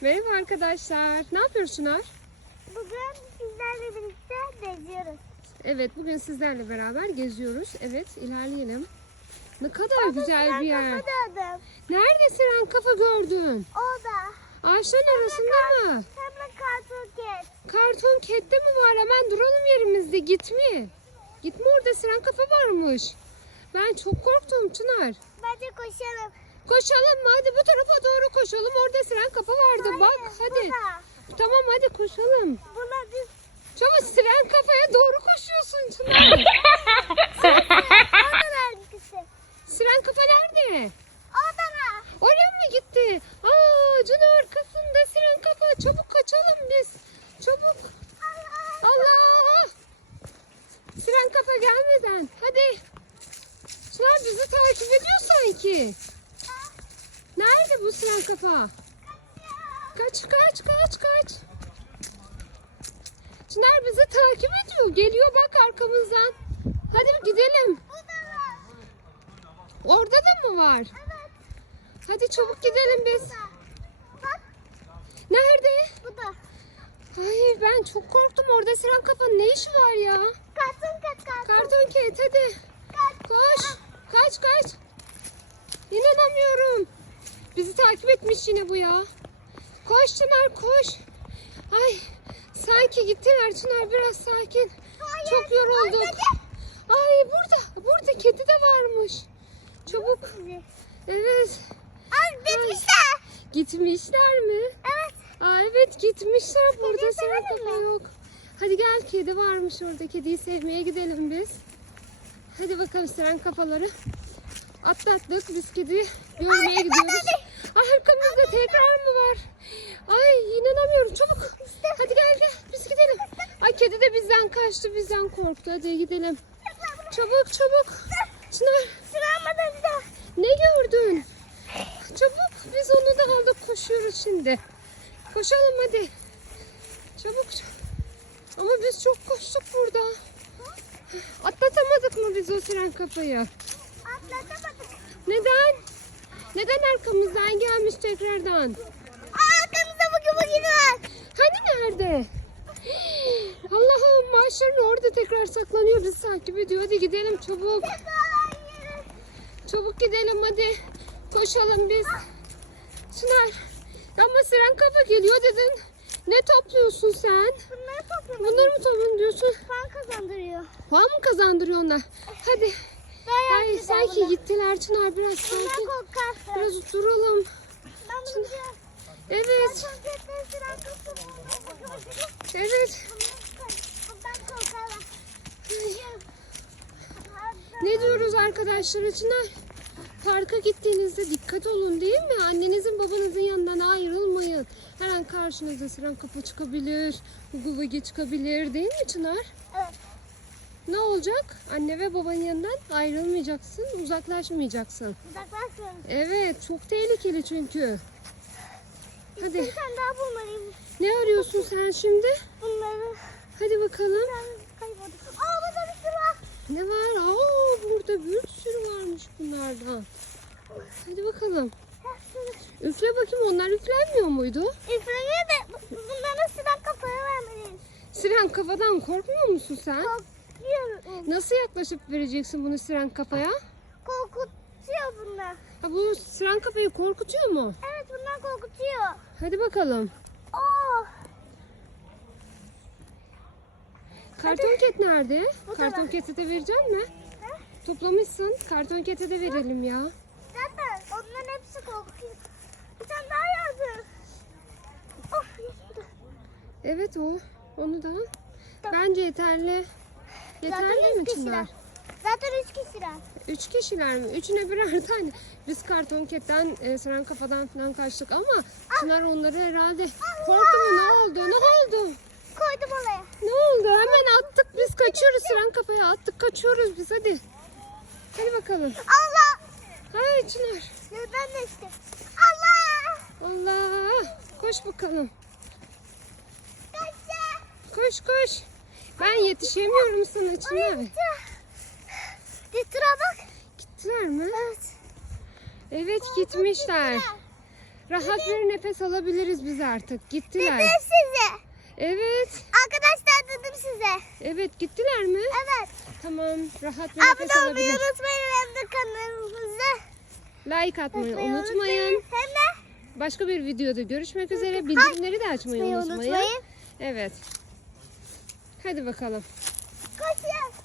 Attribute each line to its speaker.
Speaker 1: Merhaba arkadaşlar. Ne yapıyorsun Çınar?
Speaker 2: Bugün sizlerle birlikte geziyoruz.
Speaker 1: Evet bugün sizlerle beraber geziyoruz. Evet ilerleyelim. Ne kadar güzel bir yer.
Speaker 2: Kafa döndüm.
Speaker 1: Nerede Siren kafa gördün?
Speaker 2: Orada.
Speaker 1: Ağaçların arasında mı?
Speaker 2: Hem de karton ket.
Speaker 1: Karton kette mi var? Hemen duralım yerimizde. Gitme. Gitme orada Siren kafa varmış. Ben çok korktum Çınar.
Speaker 2: Bence koşalım.
Speaker 1: Koşalım mı? Hadi bu tarafa doğru koşalım. Orada Siren kafa vardı. Bak
Speaker 2: Hayır,
Speaker 1: hadi. Tamam hadi koşalım.
Speaker 2: Buna biz
Speaker 1: Çabuk Siren kafaya doğru koşuyorsun Çınar. Siren kafa nerede?
Speaker 2: Mı?
Speaker 1: Oraya mı gitti? Aa, ağacın arkasında siren kafa. Çabuk kaçalım biz. Çabuk. Allah. Siren kafa gelmeden. Hadi. Çınar bizi takip ediyor sanki. Nerede bu siren kafa? Kaç kaç kaç kaç. Çınar bizi takip ediyor. Geliyor bak arkamızdan. Hadi gidelim. Orada da mı var?
Speaker 2: Evet.
Speaker 1: Hadi çabuk gidelim biz. Nerede?
Speaker 2: bu da.
Speaker 1: Hayır ben çok korktum. Orada siren kafanın ne işi var ya?
Speaker 2: Karton ket karton.
Speaker 1: Karton ket hadi.
Speaker 2: ket.
Speaker 1: Koş. Kaç kaç. İnanamıyorum. Bizi takip etmiş yine bu ya. Koş Çınar koş. Ay sanki gittiler Çınar biraz sakin.
Speaker 2: Hayır.
Speaker 1: Çok yorulduk. Ay burada. Burada kedi de varmış. Çabuk. Evet.
Speaker 2: Ay bitmişler.
Speaker 1: Gitmişler mi?
Speaker 2: Evet.
Speaker 1: Aa evet gitmişler. Burada
Speaker 2: Kediyi
Speaker 1: siren
Speaker 2: sevmedin
Speaker 1: kafa yok. Hadi gel kedi varmış orada. Kediyi sevmeye gidelim biz. Hadi bakalım siren kafaları. Atlattık biz kedi görmeye gidiyoruz. Arkamızda tekrar mı var? Ay inanamıyorum çabuk. Hadi gel gel biz gidelim. Ay kedi de bizden kaçtı bizden korktu. Hadi gidelim. Çabuk çabuk. Çınar ne gördün? Çabuk biz onu da aldık koşuyoruz şimdi. Koşalım hadi. Çabuk. Ama biz çok koştuk burada. Atlatamadık mı biz o siren kafayı?
Speaker 2: Atlatamadık.
Speaker 1: Neden? Neden arkamızdan gelmiş tekrardan?
Speaker 2: Aa, arkamızda bugün bugün var.
Speaker 1: Hani nerede? Allah'ım maaşların orada tekrar saklanıyor. Bizi takip ediyor. Hadi gidelim çabuk. Çabuk gidelim hadi. Koşalım biz. Çınar. Ama siren kafa geliyor dedin. Ne topluyorsun sen?
Speaker 2: Bunları topluyorum.
Speaker 1: Bunları mı topluyorsun diyorsun?
Speaker 2: Puan kazandırıyor.
Speaker 1: Puan mı kazandırıyor onlar? Hadi.
Speaker 2: Yedi
Speaker 1: sanki gittiler Çınar biraz
Speaker 2: korkarsın.
Speaker 1: Biraz
Speaker 2: bunu biraz...
Speaker 1: Evet. Evet. Ne diyoruz arkadaşlar Çınar? Parka gittiğinizde dikkat olun değil mi? Annenizin babanızın yanından ayrılmayın. Her an karşınıza siren kapı çıkabilir, Google çıkabilir değil mi Çınar?
Speaker 2: Evet.
Speaker 1: Olacak? Anne ve babanın yanından ayrılmayacaksın, uzaklaşmayacaksın.
Speaker 2: Uzaklaşmıyorum.
Speaker 1: Evet, çok tehlikeli çünkü. Hadi.
Speaker 2: Tane daha bulmalıyım.
Speaker 1: Ne arıyorsun sen şimdi?
Speaker 2: Bunları
Speaker 1: Hadi bakalım.
Speaker 2: ben kayboldum. Aa burada bir sürü var.
Speaker 1: Ne var? Aa, burada bir sürü varmış bunlardan. Hadi bakalım. Üfle bakayım onlar üflenmiyor muydu?
Speaker 2: üfleniyor da bunların sıra kafaya vermeliyiz.
Speaker 1: Siren kafadan korkmuyor musun sen?
Speaker 2: Korkuyorum.
Speaker 1: Nasıl yaklaşıp vereceksin bunu siren kafaya?
Speaker 2: Korkutuyor bunlar.
Speaker 1: Ha, bu siren kafayı korkutuyor mu?
Speaker 2: Evet bunlar korkutuyor.
Speaker 1: Hadi bakalım.
Speaker 2: Oo.
Speaker 1: Karton ket nerede?
Speaker 2: Bu
Speaker 1: Karton
Speaker 2: taraf.
Speaker 1: keti de verecek mi?
Speaker 2: He?
Speaker 1: Toplamışsın. Karton kete de verelim ya.
Speaker 2: Zaten onların hepsi korkuyor. Bir tane daha yazdı. Of yeşildi.
Speaker 1: Evet o. Onu da. Bence yeterli. Yeterli mi. Çınar?
Speaker 2: Zaten üç kişiler.
Speaker 1: Üç kişiler mi? Üçüne birer tane. Biz karton ketten, e, siren kafadan falan kaçtık ama Çınar onları herhalde korktu mu? Ne oldu? Ne oldu?
Speaker 2: Koydum oraya.
Speaker 1: Ne oldu? Hemen attık biz kaçıyoruz siren kafaya attık kaçıyoruz biz hadi. Hadi bakalım.
Speaker 2: Allah.
Speaker 1: Hay Çınar.
Speaker 2: Ben de işte. Allah.
Speaker 1: Allah. Koş bakalım.
Speaker 2: Kaçtı.
Speaker 1: Koş koş. Ben yetişemiyorum sana Çınar.
Speaker 2: Getir bak.
Speaker 1: Gittiler mi?
Speaker 2: Evet.
Speaker 1: Evet gitmişler. Rahat bir nefes alabiliriz biz artık. Gittiler.
Speaker 2: Dedim size.
Speaker 1: Evet.
Speaker 2: Arkadaşlar dedim size.
Speaker 1: Evet gittiler mi?
Speaker 2: Evet.
Speaker 1: Tamam. Rahat bir
Speaker 2: Abone
Speaker 1: nefes
Speaker 2: olmayı
Speaker 1: alabilir.
Speaker 2: unutmayın hem de kanalımıza.
Speaker 1: Like atmayı
Speaker 2: Unutmayın.
Speaker 1: unutmayın.
Speaker 2: Hem de
Speaker 1: Başka bir videoda görüşmek üzere. Bildirimleri de açmayı
Speaker 2: unutmayı unutmayın.
Speaker 1: Evet. Hadi bakalım.
Speaker 2: Koşun.